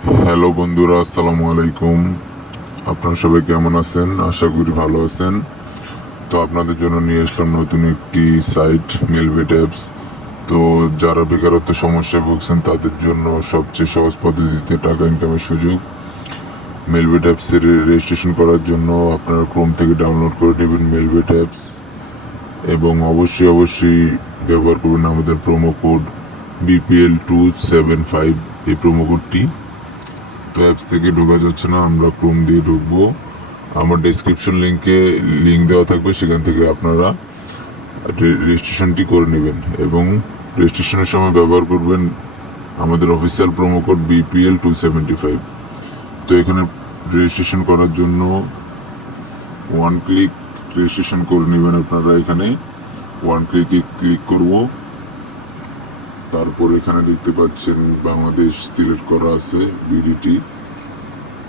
Hello বন্ধুরা, আসসালামু আলাইকুম। আপনারা সবাই কেমন আছেন? আশা করি ভালো আছেন। তো আপনাদের জন্য নিয়ে আসলাম নতুন একটি সাইট, মেলবেট অ্যাপস। তো যারা বেকারত্ব সমস্যায় ভুগছেন তাদের জন্য সবচেয়ে সহজ পদ্ধতিতে টাকা ইনকামের সুযোগ। মেলবেট অ্যাপসের রেজিস্ট্রেশন করার জন্য আপনারা ক্রোম থেকে ডাউনলোড করে নেবেন মেলবেট অ্যাপস, এবং অবশ্যই ব্যবহার করবেন আমাদের প্রোমো কোড BPL275, এই প্রোমো কোডটি। তো অ্যাপস থেকে ঢোকা যাচ্ছে না, আমরা ক্রোম দিয়ে ঢুকবো। আমার ডেসক্রিপশন লিঙ্ক দেওয়া থাকবে, সেখান থেকে আপনারা রেজিস্ট্রেশনটি করে নেবেন এবং রেজিস্ট্রেশনের সময় ব্যবহার করবেন আমাদের অফিসিয়াল প্রোমো কোড BPL275। তো এখানে রেজিস্ট্রেশন করার জন্য ওয়ান ক্লিক রেজিস্ট্রেশন করে নেবেন আপনারা। এখানে ওয়ান ক্লিকে ক্লিক করব, তারপর এখানে দেখতে পাচ্ছেন বাংলাদেশ সিলেক্ট করা আছে, BDT।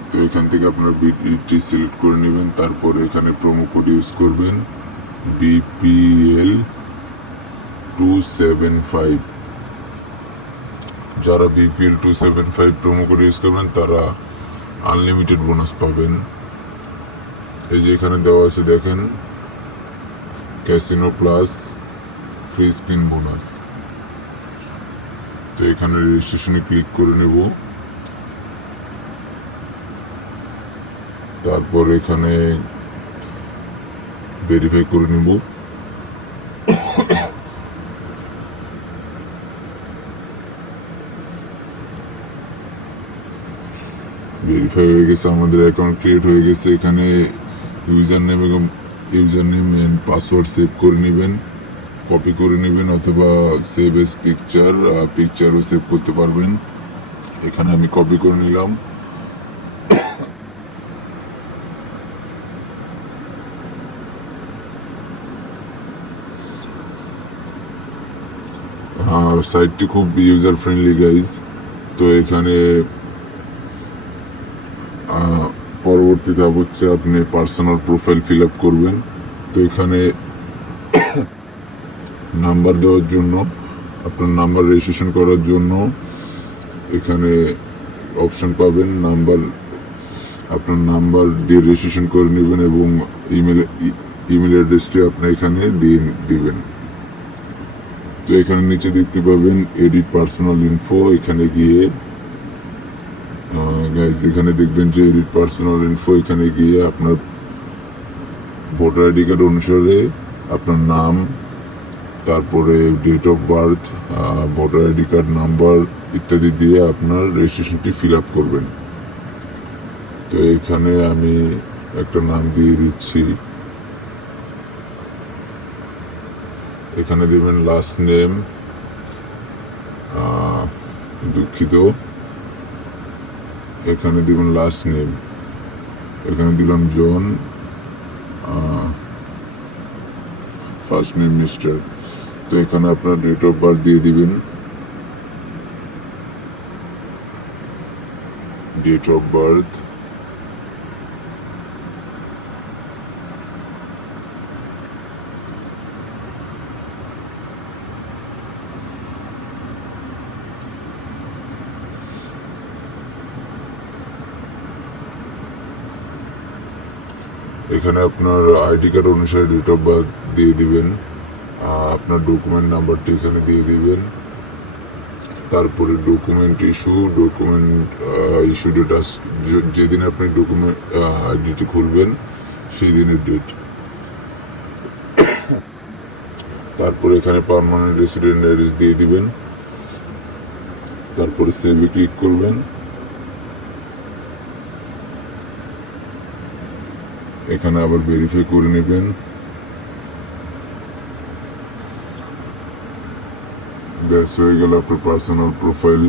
তো এখান থেকে আপনারা BDT সিলেক্ট করে নেবেন, তারপর এখানে প্রোমো কোড ইউজ করবেন BPL275। যারা BPL275 প্রোমো কোড ইউজ করবেন তারা আনলিমিটেড বোনাস পাবেন। এই যে এখানে দেওয়া আছে দেখেন, casino plus free spin bonus. তো এখানে রেজিস্ট্রেশনে ক্লিক করে নেব, তারপর এখানে ভেরিফাই করে নেব। ভেরিফাই হয়ে গেছে, আমাদের অ্যাকাউন্ট ক্রিয়েট হয়ে গেছে। এখানে user name and password save করে নেবেন, কপি করে নেবেন, অথবা সেভ এস পিকচারও সেভ করতে পারবেন। এখানে আমি কপি করে নিলাম। সাইটটি খুব ইউজার ফ্রেন্ডলি গাইজ। তো এখানে পরবর্তী ধাপ হচ্ছে আপনি পার্সোনাল প্রোফাইল ফিল আপ করবেন। তো এখানে নাম্বার দেওয়ার জন্য, আপনার নাম্বার রেজিস্ট্রেশন করার জন্য এখানে অপশন পাবেন নাম্বার। আপনার নাম্বার দিয়ে রেজিস্ট্রেশন করে নেবেন এবং ইমেল অ্যাড্রেসটি আপনি এখানে দিয়ে দিবেন। তো এখানে নিচে দেখতে পাবেন এডিট পার্সোনাল ইনফো। এখানে গিয়ে গাইজ এখানে দেখবেন যে এডিট পার্সোনাল ইনফো, এখানে গিয়ে আপনার ভোটার আইডি কার্ড অনুসারে আপনার নাম, তারপরে date of birth, voter ID card number ইত্যাদি দিয়ে আপনার রেজিস্ট্রেশনটি ফিল আপ করবেন। তো এখানে আমি একটা নাম দিয়ে দিচ্ছি। এখানে দেবেন লাস্ট নেম, দুঃখিত, এখানে দিবেন লাস্ট নেম। এখানে দিলাম জন, ফার্স্ট নেম মিস্টার। তো এখানে আপনার ডেট অফ বার্থ দিয়ে দিবেন, ডেট অফ বার্থ। এখানে আপনার আইডি কার্ড অনুসারে ডেট অফ বার্থ দিয়ে দিবেন, আপনার ডকুমেন্ট নাম্বারটি এখানে দিয়ে দিবেন, তারপরে ডকুমেন্ট ইস্যু ডেট, যেদিন আপনি ডকুমেন্ট আইডিটি খুলবেন সেই দিনের ডেট। তারপরে এখানে পার্মানেন্ট রেসিডেন্ট অ্যাড্রেস দিয়ে দিবেন, তারপরে সেভে ক্লিক করবেন। এখানে আবার ভেরিফাই করে নেবেন। ব্যাস হয়ে গেল, আপনার পার্সোনাল প্রোফাইল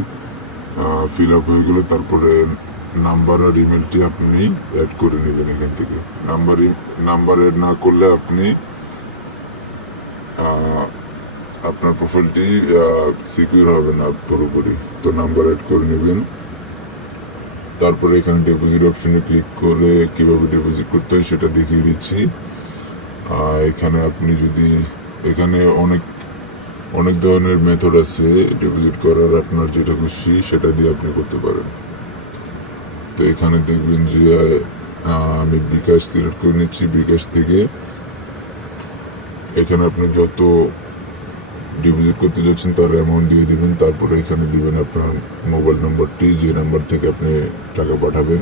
ফিল আপ হয়ে গেল। তারপরে নাম্বার আর ইমেলটি আপনি অ্যাড করে নেবেন এখান থেকে। নাম্বার অ্যাড না করলে আপনি আপনার প্রোফাইলটি সিকিউর হবে না পুরোপুরি। তো নাম্বার অ্যাড করে নেবেন। তারপরে এখানে ডিপোজিট অপশনে ক্লিক করে কিভাবে ডিপোজিট করতে হয় সেটা দেখিয়ে দিচ্ছি। এখানে আপনি যদি, এখানে অনেক ধরনের মেথড আছে ডিপোজিট করার, আপনার যেটা খুশি সেটা দিয়ে আপনি করতে পারেন। তো এখানে দেখবেন যে আমি বিকাশ সিলেক্ট করে নিচ্ছি। বিকাশ থেকে এখানে আপনি যত ডিপোজিট করতে যাচ্ছেন তার অ্যামাউন্ট দিয়ে দিবেন। তারপরে এখানে দিবেন আপনার মোবাইল নাম্বারটি, যে নাম্বার থেকে আপনি টাকা পাঠাবেন।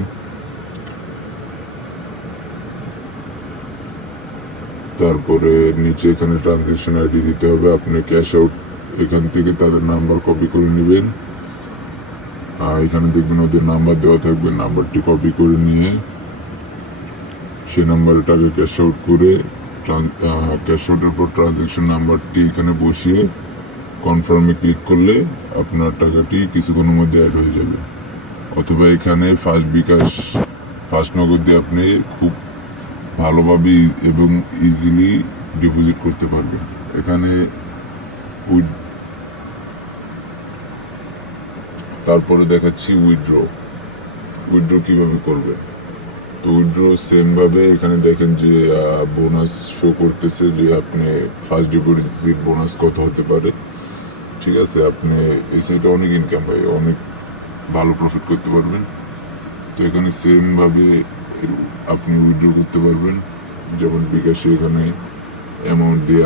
তারপরে নিচে এখানে ট্রানজ্যাকশন আইডি দিতে হবে। আপনি ক্যাশ আউট এখান থেকে তাদের নাম্বার কপি করে নেবেন। এখানে দেখবেন ওদের নাম্বার দেওয়া থাকবে, নাম্বারটি কপি করে নিয়ে সেই নাম্বারে টাকা ক্যাশ আউট করে ক্যাশ আউটের পর ট্রানজ্যাকশন নাম্বারটি এখানে বসিয়ে কনফার্মে ক্লিক করলে আপনার টাকাটি কিছুক্ষণের মধ্যে অ্যাড হয়ে যাবে। অথবা এখানে ফার্স্ট নগদ দিয়ে আপনি খুব ভালোভাবে এবং ইজিলি ডিপোজিট করতে পারবেন। এখানে তারপরে দেখাচ্ছি উইথড্র কিভাবে করবেন। তো উইথড্র সেমভাবে এখানে দেখেন যে বোনাস শো করতেছে যে আপনি ফার্স্ট ডিপোজিট বোনাস কত হতে পারে। ঠিক আছে, আপনি এই সাইডে অনেক ইনকাম হয়, অনেক ভালো প্রফিট করতে পারবেন। তো এখানে সেমভাবে আপনি উইথড্র করতে পারবেন। যেমন বিকাশে এখানে অ্যামাউন্ট দিয়ে